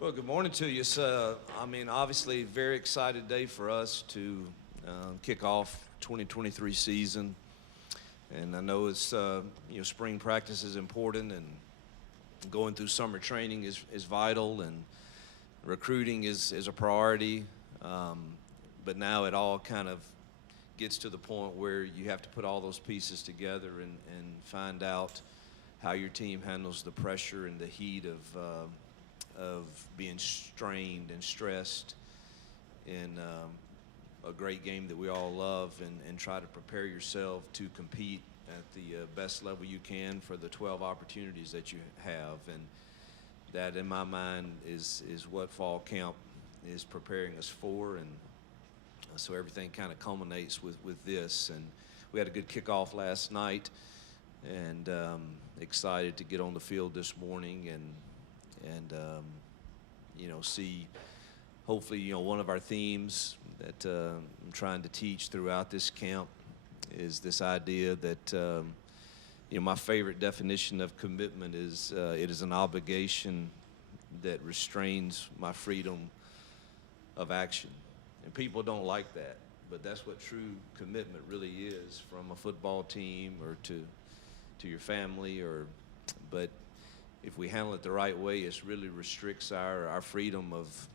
Well, good morning to you. So, obviously, very excited day for us to kick off 2023 season. And I know it's, spring practice is important, and going through summer training is vital, and recruiting is a priority. But now it all kind of gets to the point where you have to put all those pieces together and find out how your team handles the pressure and the heat of being strained and stressed in a great game that we all love, and try to prepare yourself to compete at the best level you can for the 12 opportunities that you have. And that, in my mind, is what fall camp is preparing us for. And so everything kind of culminates with this. And we had a good kickoff last night, and excited to get on the field this morning and see, hopefully, one of our themes that I'm trying to teach throughout this camp is this idea that, my favorite definition of commitment is it is an obligation that restrains my freedom of action. And people don't like that, but that's what true commitment really is, from a football team or to your family. But if we handle it the right way, it really restricts our freedom of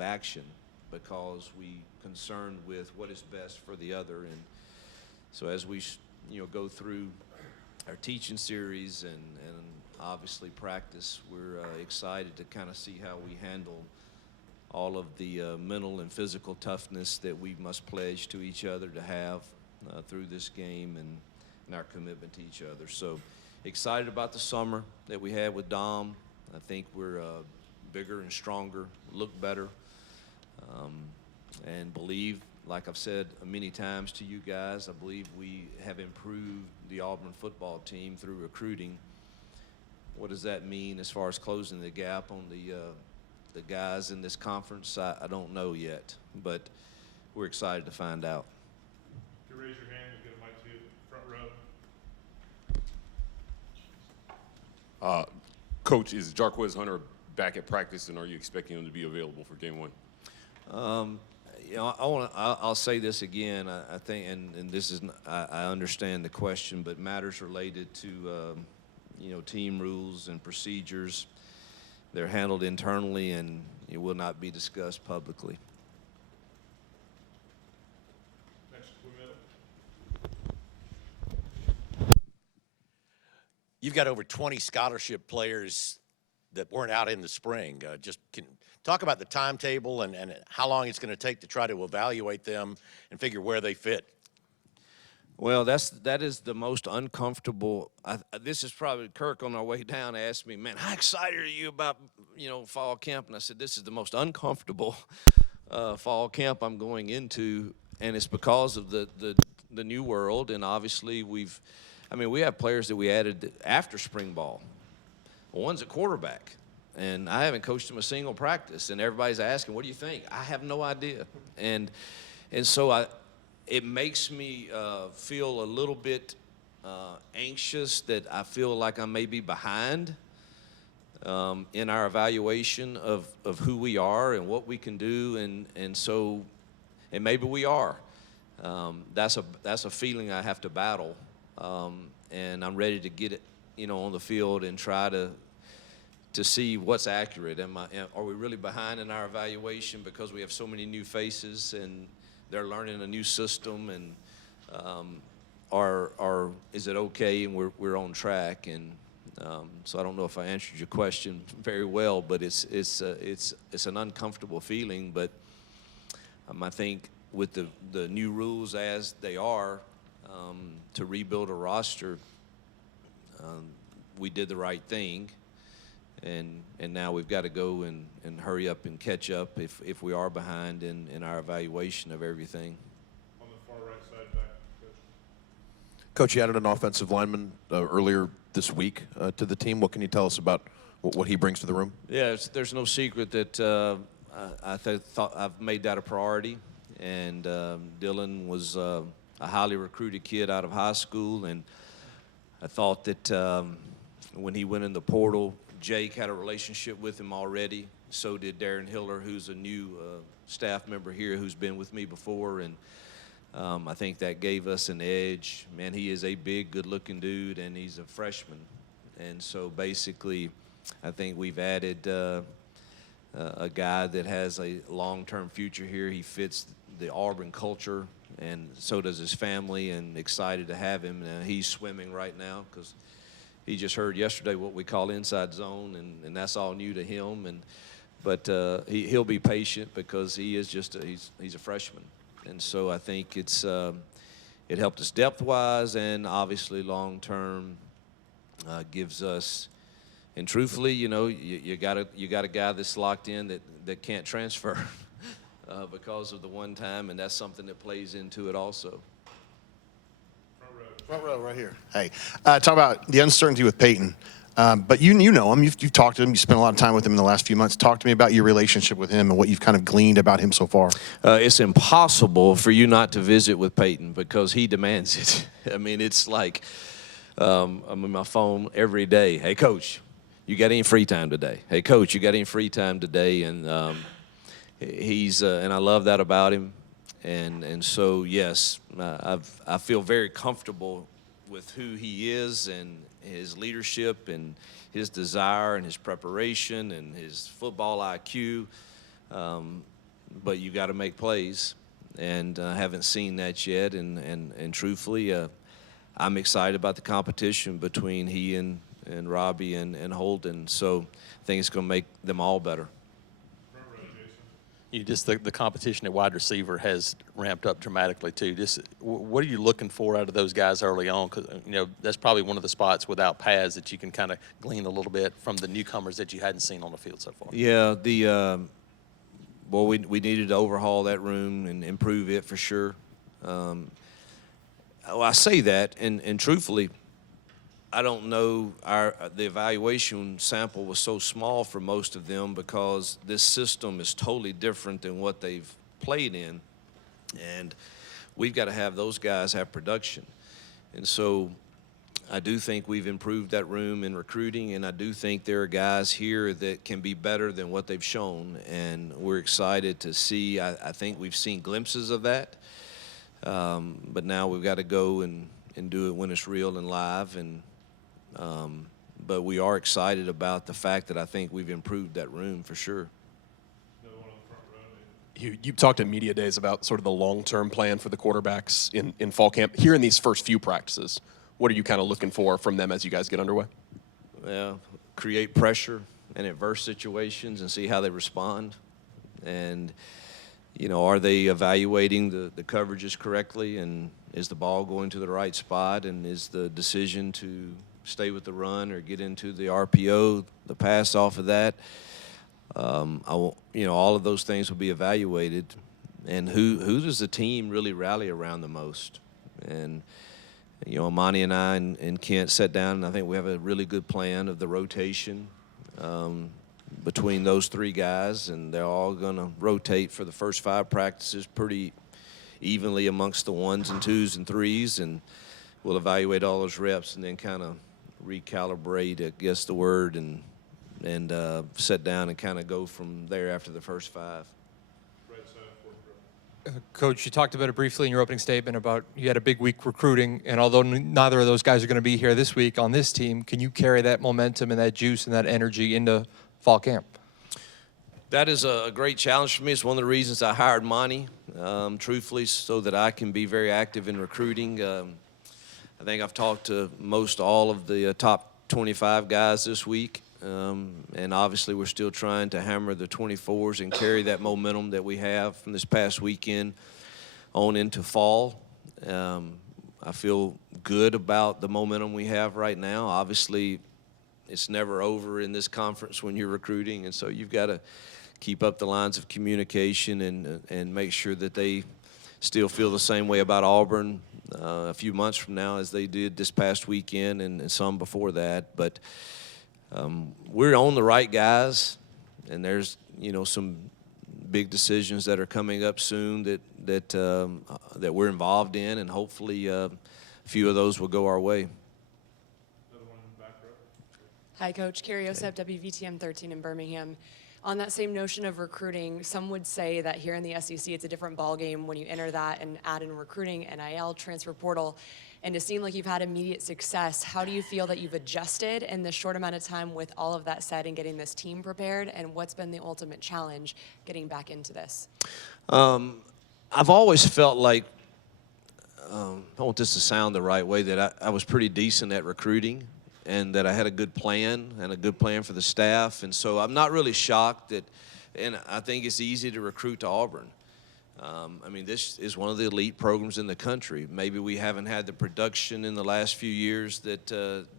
action, because we concerned with what is best for the other. And so as we go through our teaching series and obviously practice, we're excited to kind of see how we handle all of the mental and physical toughness that we must pledge to each other to have through this game, and our commitment to each other. So excited about the summer that we had with Dom. I think we're bigger and stronger, look better, and believe, like I've said many times to you guys, I believe we have improved the Auburn football team through recruiting. What does that mean as far as closing the gap on the guys in this conference? I don't know yet, but we're excited to find out. If you raise your hand, we'll get a mic to you, front row. Coach, is Jarquez Hunter back at practice, and are you expecting him to be available for game one? I'll say this again. I think, and this is, I understand the question, but matters related to team rules and procedures, they're handled internally, and it will not be discussed publicly. Next, middle. You've got over 20 scholarship players that weren't out in the spring. Just can talk about the timetable and how long it's going to take to try to evaluate them and figure where they fit. Well, that is the most uncomfortable. This is probably Kirk on our way down asked me, man, how excited are you about fall camp? And I said, this is the most uncomfortable fall camp I'm going into, and it's because of the new world. And obviously we have players that we added after spring ball. One's a quarterback, and I haven't coached him a single practice, and everybody's asking, what do you think? I have no idea. And so it makes me feel a little bit anxious that I feel like I may be behind in our evaluation of who we are and what we can do, and maybe we are. That's a feeling I have to battle, and I'm ready to get it, on the field and try to see what's accurate. Are we really behind in our evaluation because we have so many new faces and they're learning a new system, and is it okay and we're on track? And so I don't know if I answered your question very well, but it's an uncomfortable feeling. But I think with the new rules as they are, to rebuild a roster, we did the right thing. And now we've got to go and hurry up and catch up if we are behind in our evaluation of everything. On the far right side back, Coach. Coach, you added an offensive lineman earlier this week to the team. What can you tell us about what he brings to the room? Yeah, there's no secret that I thought I've made that a priority. And Dylan was a highly recruited kid out of high school, and I thought that when he went in the portal, Jake had a relationship with him already. So did Darren Hiller, who's a new staff member here who's been with me before. And I think that gave us an edge. Man, he is a big, good-looking dude, and he's a freshman. And so basically, I think we've added a guy that has a long-term future here. He fits the Auburn culture, and so does his family, and excited to have him. He's swimming right now because he just heard yesterday what we call inside zone, and that's all new to him. But he'll be patient because he is just he's a freshman. And so I think it helped us depth-wise, and obviously long-term gives us. And truthfully, you know, you got a guy that's locked in that can't transfer because of the one time, and that's something that plays into it also. Front row right here. Hey, talk about the uncertainty with Peyton. But you know him. You've talked to him. You spent a lot of time with him in the last few months. Talk to me about your relationship with him and what you've kind of gleaned about him so far. It's impossible for you not to visit with Peyton because he demands it. I mean, it's like I'm on my phone every day. Hey, Coach, you got any free time today? Hey, Coach, you got any free time today? And he's and I love that about him. And so, yes, I feel very comfortable with who he is and his leadership and his desire and his preparation and his football IQ. But you got to make plays, and I haven't seen that yet. And truthfully, I'm excited about the competition between he and Robbie and Holden. So I think it's going to make them all better. The competition at wide receiver has ramped up dramatically too. What are you looking for out of those guys early on? Because that's probably one of the spots without pads that you can kind of glean a little bit from the newcomers that you hadn't seen on the field so far. Yeah, we needed to overhaul that room and improve it for sure. I say that, and truthfully, I don't know, the evaluation sample was so small for most of them because this system is totally different than what they've played in, and we've got to have those guys have production. And so I do think we've improved that room in recruiting, and I do think there are guys here that can be better than what they've shown, and we're excited to see. I think we've seen glimpses of that, but now we've got to go and do it when it's real and live. But we are excited about the fact that I think we've improved that room for sure. Another one on the front row. You've talked at media days about sort of the long-term plan for the quarterbacks in fall camp. Here in these first few practices, what are you kind of looking for from them as you guys get underway? Well, create pressure in adverse situations and see how they respond. And, are they evaluating the coverages correctly? And is the ball going to the right spot? And is the decision to stay with the run or get into the RPO, the pass off of that? All of those things will be evaluated. And who does the team really rally around the most? And, Amani and I and Kent sat down, and I think we have a really good plan of the rotation between those three guys, and they're all going to rotate for the first 5 practices pretty evenly amongst the 1s and 2s and 3s, and we'll evaluate all those reps and then kind of recalibrate, I guess the word, and sit down and kind of go from there after the first 5. Right side, fourth row. Coach, you talked about it briefly in your opening statement about you had a big week recruiting, and although neither of those guys are going to be here this week on this team, can you carry that momentum and that juice and that energy into fall camp? That is a great challenge for me. It's one of the reasons I hired Monty, truthfully, so that I can be very active in recruiting. I think I've talked to most all of the top 25 guys this week, and obviously we're still trying to hammer the 24s and carry that momentum that we have from this past weekend on into fall. I feel good about the momentum we have right now. Obviously, it's never over in this conference when you're recruiting, and so you've got to keep up the lines of communication and make sure that they still feel the same way about Auburn a few months from now as they did this past weekend and some before that. But we're on the right guys, and there's some big decisions that are coming up soon that we're involved in, and hopefully a few of those will go our way. Another one in the back row. Hi, Coach. Carrie Osep, WVTM 13 in Birmingham. On that same notion of recruiting, some would say that here in the SEC, it's a different ballgame when you enter that and add in recruiting, NIL, transfer portal. And to seem like you've had immediate success, how do you feel that you've adjusted in this short amount of time with all of that said and getting this team prepared? And what's been the ultimate challenge getting back into this? I've always felt like, I want this to sound the right way, that I was pretty decent at recruiting and that I had a good plan and a good plan for the staff. And so I'm not really shocked that, and I think it's easy to recruit to Auburn. I mean, this is one of the elite programs in the country. Maybe we haven't had the production in the last few years that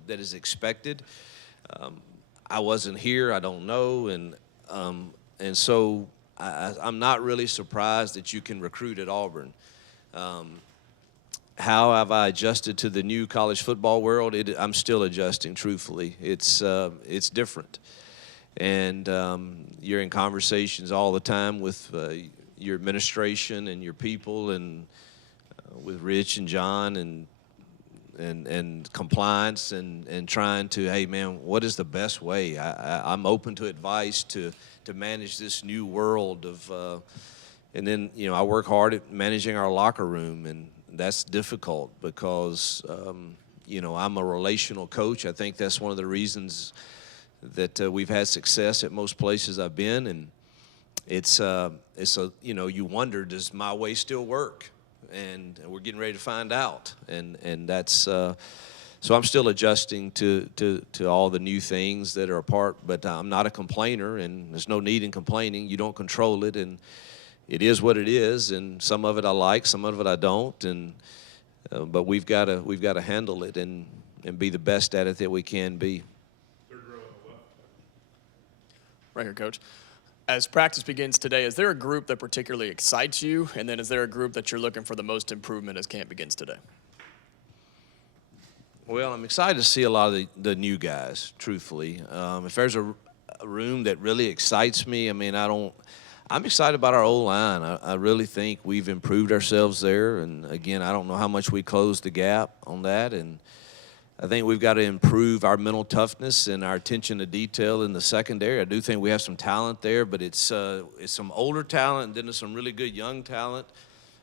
is expected. I wasn't here, I don't know, and so I'm not really surprised that you can recruit at Auburn. How have I adjusted to the new college football world? I'm still adjusting, truthfully. It's different. And you're in conversations all the time with your administration and your people and with Rich and John and compliance and trying to, hey, man, what is the best way? I'm open to advice to manage this new world of and then, you know, I work hard at managing our locker room, and that's difficult because, you know, I'm a relational coach. I think that's one of the reasons that we've had success at most places I've been. And it's a, you know, you wonder, does my way still work? And we're getting ready to find out. And that's, so I'm still adjusting to all the new things that are a part, but I'm not a complainer, and there's no need in complaining. You don't control it, and it is what it is, and some of it I like, some of it I don't, and but we've got to handle it and be the best at it that we can be. Third row on the left. Right here, Coach. As practice begins today, is there a group that particularly excites you, and then is there a group that you're looking for the most improvement as camp begins today? Well, I'm excited to see a lot of the new guys, truthfully. If there's a room that really excites me, I mean, I'm excited about our O-line. I really think we've improved ourselves there. And, again, I don't know how much we closed the gap on that. And I think we've got to improve our mental toughness and our attention to detail in the secondary. I do think we have some talent there, but it's some older talent and then there's some really good young talent.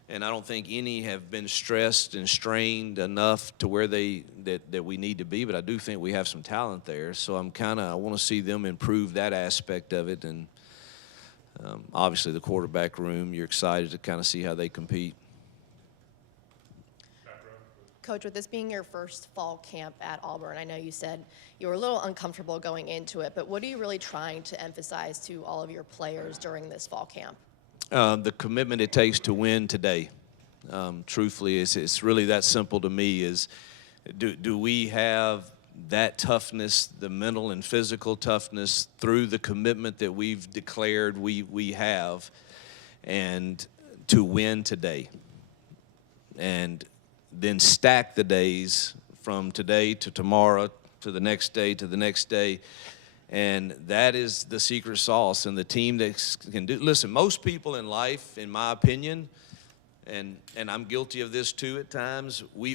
And I don't think any have been stressed and strained enough to where that we need to be. But I do think we have some talent there. So I want to see them improve that aspect of it. And obviously, the quarterback room, you're excited to kind of see how they compete. Coach, with this being your first fall camp at Auburn, I know you said you were a little uncomfortable going into it, but what are you really trying to emphasize to all of your players during this fall camp? The commitment it takes to win today. Truthfully, it's really that simple to me. Is do we have that toughness, the mental and physical toughness, through the commitment that we've declared we have, and to win today, and then stack the days from today to tomorrow to the next day to the next day. And that is the secret sauce, and the team that can do. Listen, most people in life, in my opinion, and I'm guilty of this too at times, we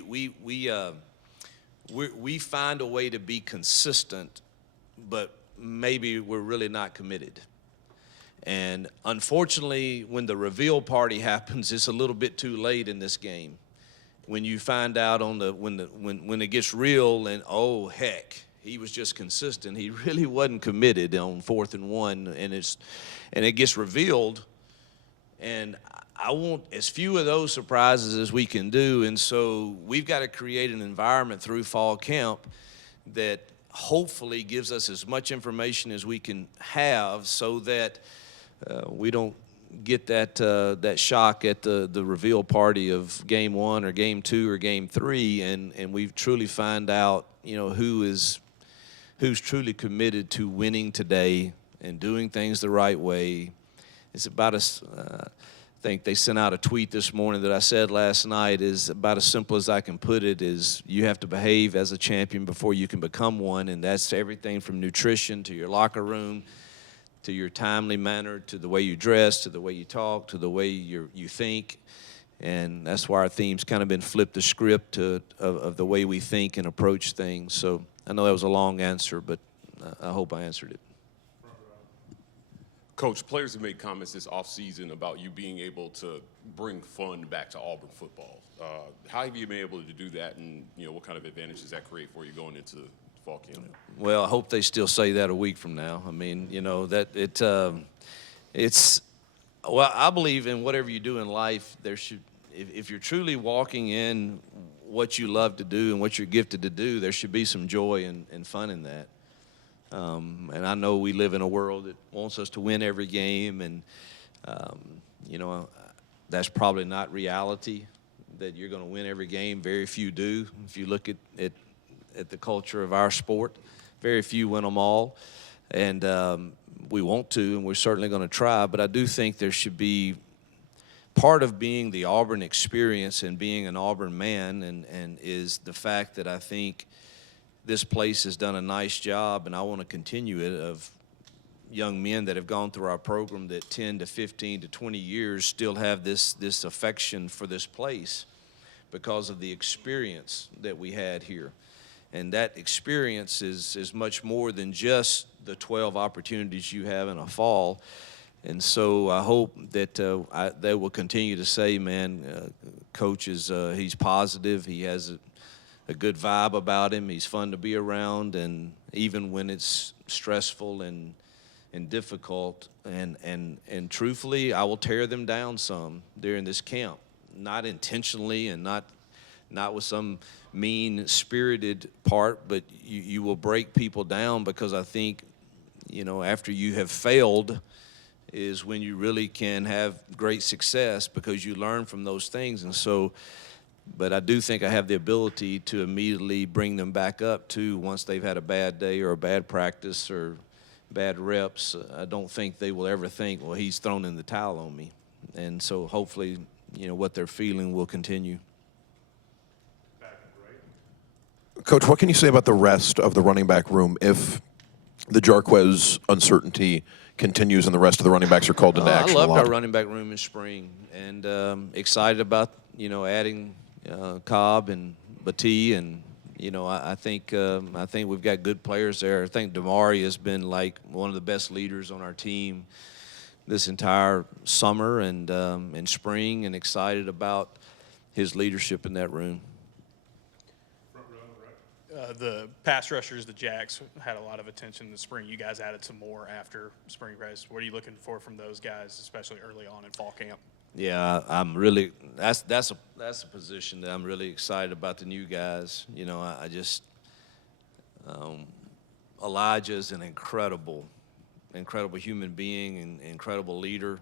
find a way to be consistent, but maybe we're really not committed. And unfortunately, when the reveal party happens, it's a little bit too late in this game. When you find out when it gets real, and oh heck, he was just consistent. He really wasn't committed on 4th and 1, and it gets revealed. And I want as few of those surprises as we can do, and so we've got to create an environment through fall camp that hopefully gives us as much information as we can have, so that we don't get that shock at the reveal party of game 1 or game 2 or game 3, and we truly find out, you know, who's truly committed to winning today and doing things the right way. It's about I think they sent out a tweet this morning that I said last night is about as simple as I can put it, is you have to behave as a champion before you can become one, and that's everything from nutrition to your locker room to your timely manner, to the way you dress, to the way you talk, to the way you think. And that's why our theme's kind of been flip the script of the way we think and approach things. So I know that was a long answer, but I hope I answered it. Coach, players have made comments this offseason about you being able to bring fun back to Auburn football. How have you been able to do that, and what kind of advantage does that create for you going into fall camp? Well, I hope they still say that a week from now. I mean, that it's. Well, I believe in whatever you do in life, there should, if you're truly walking in what you love to do and what you're gifted to do, there should be some joy and fun in that. And I know we live in a world that wants us to win every game, and that's probably not reality, that you're going to win every game. Very few do. If you look at the culture of our sport, very few win them all. And we want to, and we're certainly going to try, but I do think there should be part of being the Auburn experience and being an Auburn man and is the fact that I think this place has done a nice job, and I want to continue it, of young men that have gone through our program that 10 to 15 to 20 years still have this affection for this place because of the experience that we had here. And that experience is much more than just the 12 opportunities you have in a fall. And so I hope that they will continue to say, man, Coach he's positive. He has a good vibe about him. He's fun to be around, and even when it's stressful and difficult, and truthfully, I will tear them down some during this camp, not intentionally and not with some mean-spirited part, but you will break people down, because I think, after you have failed is when you really can have great success, because you learn from those things. And so, but I do think I have the ability to immediately bring them back up too once they've had a bad day or a bad practice or bad reps. I don't think they will ever think, well, he's thrown in the towel on me. And so hopefully, what they're feeling will continue. Coach, what can you say about the rest of the running back room if the Jarquez uncertainty continues and the rest of the running backs are called into action? I loved our running back room in spring, and excited about adding Cobb and Batee, and I think we've got good players there. I think Damari has been like one of the best leaders on our team this entire summer and spring, and excited about his leadership in that room. The pass rushers, the Jacks, had a lot of attention in the spring. You guys added some more after spring practice. What are you looking for from those guys, especially early on in fall camp? Yeah, I'm really that's a position that I'm really excited about, the new guys. I just Elijah's an incredible human being and incredible leader.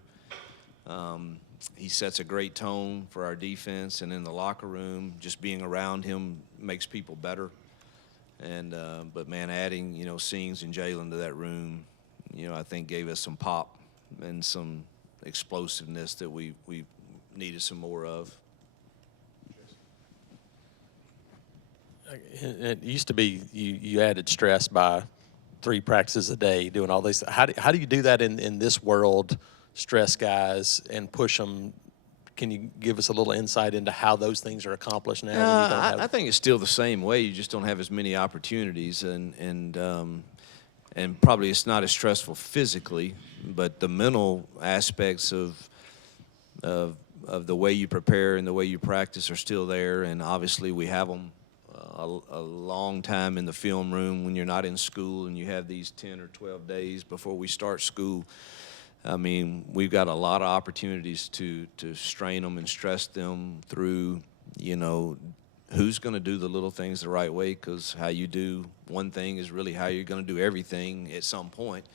He sets a great tone for our defense, and in the locker room, just being around him makes people better. And but man, adding Sings and Jalen to that room, I think gave us some pop and some explosiveness that we needed some more of. It used to be you added stress by 3 practices a day, doing all these. How do you do that in this world? Stress guys and push them. Can you give us a little insight into how those things are accomplished now? I think it's still the same way. You just don't have as many opportunities, and probably it's not as stressful physically, but the mental aspects of the way you prepare and the way you practice are still there. And obviously we have them a long time in the film room when you're not in school, and you have these 10 or 12 days before we start school. I mean, we've got a lot of opportunities to strain them and stress them through, who's going to do the little things the right way, because how you do one thing is really how you're going to do everything at some point.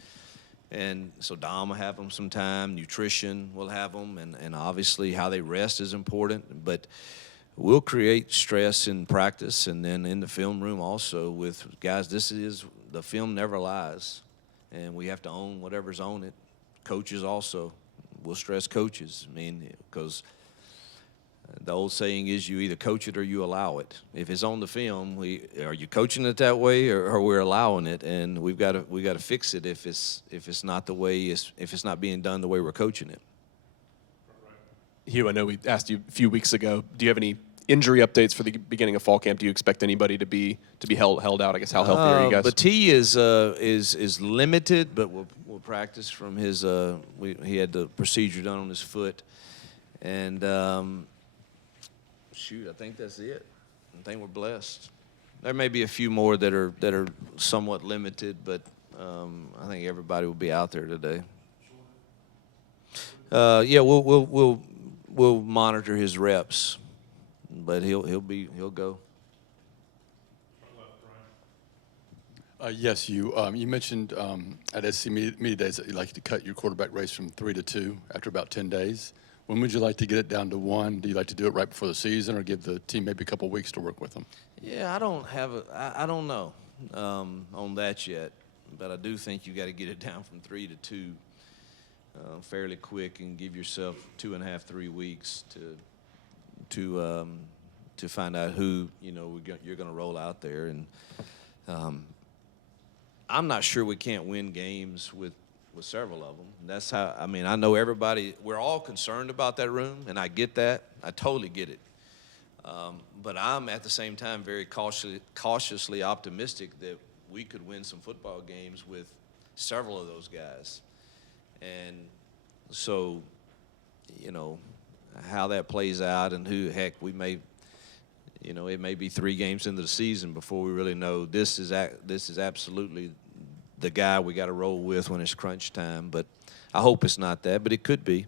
And so Dom will have them some time, nutrition will have them, and obviously how they rest is important. But we'll create stress in practice and then in the film room also with guys. The film never lies, and we have to own whatever's on it. Coaches also, we'll stress coaches. I mean, because the old saying is you either coach it or you allow it. If it's on the film, are you coaching it that way, or we're allowing it? And we got to fix it if it's not the way if it's not being done the way we're coaching it. Hugh, I know we asked you a few weeks ago, do you have any injury updates for the beginning of fall camp. Do you expect anybody to be held out? I guess how healthy are you guys? Batee is limited, but will practice from his. He had the procedure done on his foot, and shoot, I think that's it. I think we're blessed. There may be a few more that are somewhat limited, but I think everybody will be out there today. Yeah, we'll monitor his reps, but he'll go. Yes, you mentioned at SC Media Days that you'd like to cut your quarterback race from 3 to 2 after about 10 days. When would you like to get it down to 1? Do you like to do it right before the season, or give the team maybe a couple weeks to work with them? Yeah, I don't know on that yet, but I do think you got to get it down from 3 to 2 fairly quick, and give yourself 2.5, 3 weeks to find out who you're going to roll out there. And I'm not sure we can't win games with several of them. That's how, I mean, I know everybody, we're all concerned about that room, and I get that. I totally get it. But I'm at the same time very cautiously optimistic that we could win some football games with several of those guys. And so, how that plays out, and we may, it may be 3 games into the season before we really know this is absolutely the guy we got to roll with when it's crunch time. But I hope it's not that, but it could be.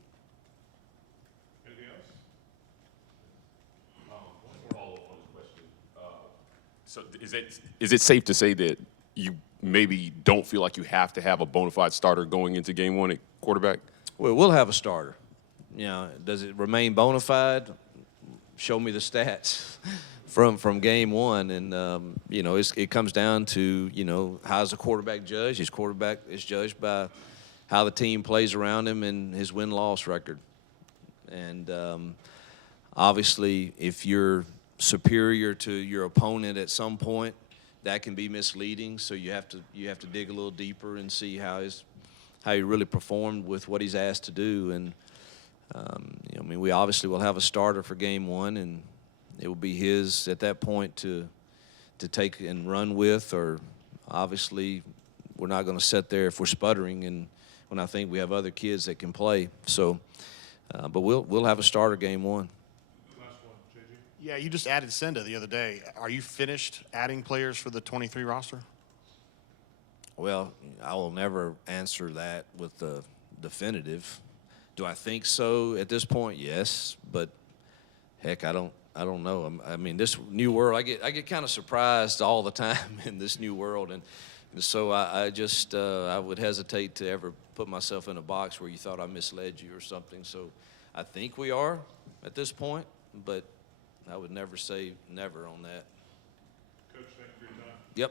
Anything else? One follow-up on this question. So is it safe to say that you maybe don't feel like you have to have a bona fide starter going into game 1 at quarterback? Well, we'll have a starter. Does it remain bona fide? Show me the stats from game 1, and it comes down to how's the quarterback judged. His quarterback is judged by how the team plays around him and his win-loss record. And obviously, if you're superior to your opponent at some point, that can be misleading. So you have to dig a little deeper and see how he really performed with what he's asked to do. And we obviously will have a starter for game 1, and it will be his at that point to take and run with. Or obviously, we're not going to sit there if we're sputtering, and when I think we have other kids that can play. So, but we'll have a starter game 1. Yeah, you just added Senda the other day. Are you finished adding players for the 23 roster? Well, I will never answer that with the definitive. Do I think so at this point? Yes, but heck, I don't know. I mean, this new world, I get kind of surprised all the time in this new world, and so I would hesitate to ever put myself in a box where you thought I misled you or something. So I think we are at this point, but I would never say never on that. Coach, thank you for your time. Yep.